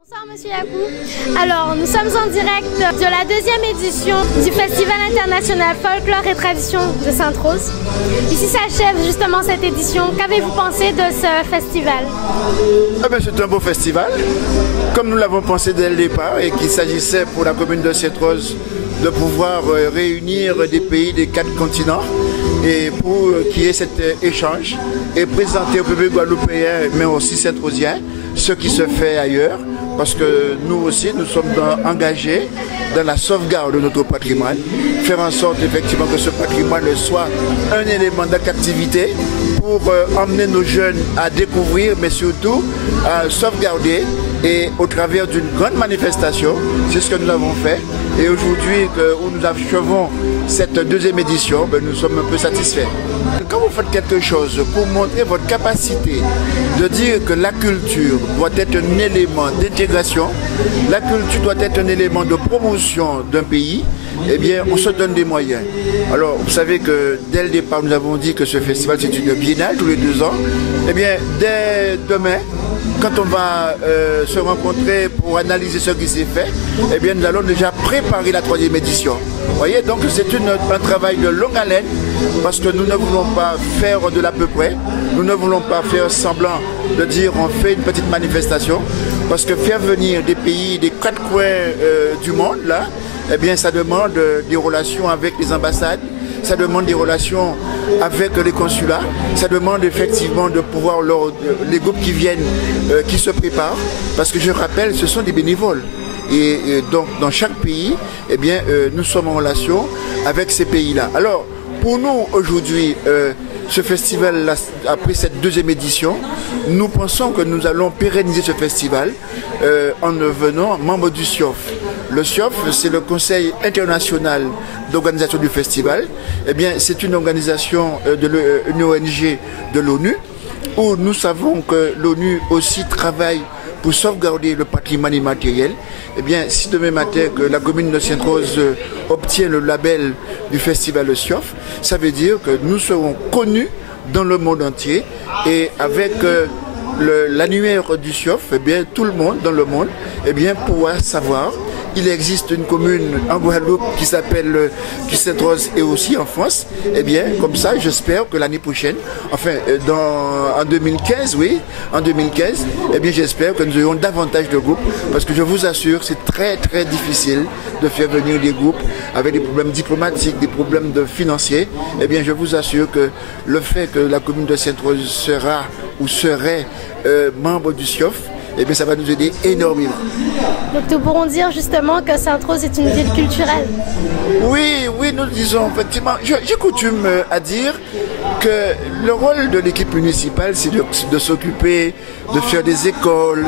Bonsoir Monsieur Yakou. Alors nous sommes en direct de la deuxième édition du Festival international Folklore et Tradition de Sainte-Rose. Ici s'achève justement cette édition. Qu'avez-vous pensé de ce festival? C'est un beau festival, comme nous l'avons pensé dès le départ, et qu'il s'agissait pour la commune de Sainte-Rose de pouvoir réunir des pays des 4 continents et pour qu'il y ait cet échange et présenter au public guadeloupéen mais aussi sainte-rosien ce qui se fait ailleurs, parce que nous aussi nous sommes engagés dans la sauvegarde de notre patrimoine, faire en sorte effectivement que ce patrimoine soit un élément d'activité pour emmener nos jeunes à découvrir, mais surtout à sauvegarder, et au travers d'une grande manifestation, c'est ce que nous avons fait. Et aujourd'hui, où nous achevons cette deuxième édition, nous sommes un peu satisfaits. Quand vous faites quelque chose pour montrer votre capacité de dire que la culture doit être un élément d'intégration, la culture doit être un élément de promotion d'un pays, eh bien, on se donne des moyens. Alors, vous savez que dès le départ, nous avons dit que ce festival, c'est une biennale tous les 2 ans. Eh bien, dès demain, quand on va se rencontrer pour analyser ce qui s'est fait, eh bien, nous allons déjà préparer la 3e édition. Vous voyez, donc c'est un travail de longue haleine, parce que nous ne voulons pas faire de l'à peu près, nous ne voulons pas faire semblant de dire on fait une petite manifestation, parce que faire venir des pays des 4 coins du monde, là, eh bien, ça demande des relations avec les ambassades, ça demande des relations avec les consulats, ça demande effectivement de pouvoir, les groupes qui viennent, qui se préparent, parce que je rappelle, ce sont des bénévoles. Et donc dans chaque pays, eh bien, nous sommes en relation avec ces pays-là. Alors, pour nous aujourd'hui, ce festival, après cette 2e édition, nous pensons que nous allons pérenniser ce festival en devenant membre du CIOF. Le CIOF, c'est le Conseil international d'organisation du festival. Eh bien, c'est une organisation, une ONG de l'ONU, où nous savons que l'ONU aussi travaille pour sauvegarder le patrimoine immatériel. Eh bien, si demain matin que la commune de Sainte-Rose obtient le label du festival CIOF, ça veut dire que nous serons connus dans le monde entier, et avec l'annuaire du CIOF, eh bien, tout le monde dans le monde, eh bien, pourra savoir. Il existe une commune en Guadeloupe qui s'appelle Sainte-Rose, et aussi en France. Eh bien, comme ça, j'espère que l'année prochaine, enfin, en 2015, oui, en 2015, eh bien, j'espère que nous aurons davantage de groupes, parce que je vous assure, c'est très, très difficile de faire venir des groupes avec des problèmes diplomatiques, des problèmes financiers. Eh bien, je vous assure que le fait que la commune de Sainte-Rose sera ou serait membre du CIOF, eh bien, ça va nous aider énormément. Donc nous pourrons dire justement que Sainte-Rose est une ville culturelle. Oui, nous disons effectivement. J'ai coutume à dire que le rôle de l'équipe municipale, c'est de s'occuper, de faire des écoles,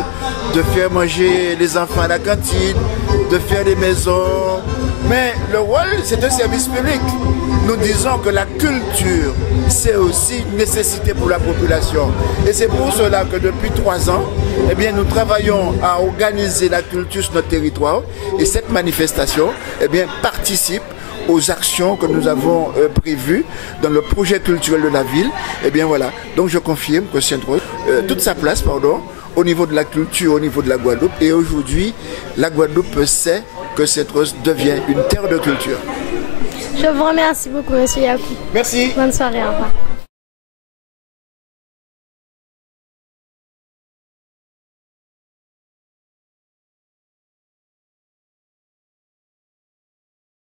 de faire manger les enfants à la cantine, de faire des maisons. Mais le rôle, c'est un service public. Nous disons que la culture, c'est aussi une nécessité pour la population. Et c'est pour cela que depuis 3 ans, eh bien, nous travaillons à organiser la culture sur notre territoire. Et cette manifestation, eh bien, participe aux actions que nous avons prévues dans le projet culturel de la ville. Eh bien voilà, donc je confirme que Sainte-Rose, toute sa place, au niveau de la culture, au niveau de la Guadeloupe. Et aujourd'hui, la Guadeloupe sait que Sainte-Rose devient une terre de culture. Je vous remercie beaucoup, Monsieur Yakou. Merci. Bonne soirée, au revoir.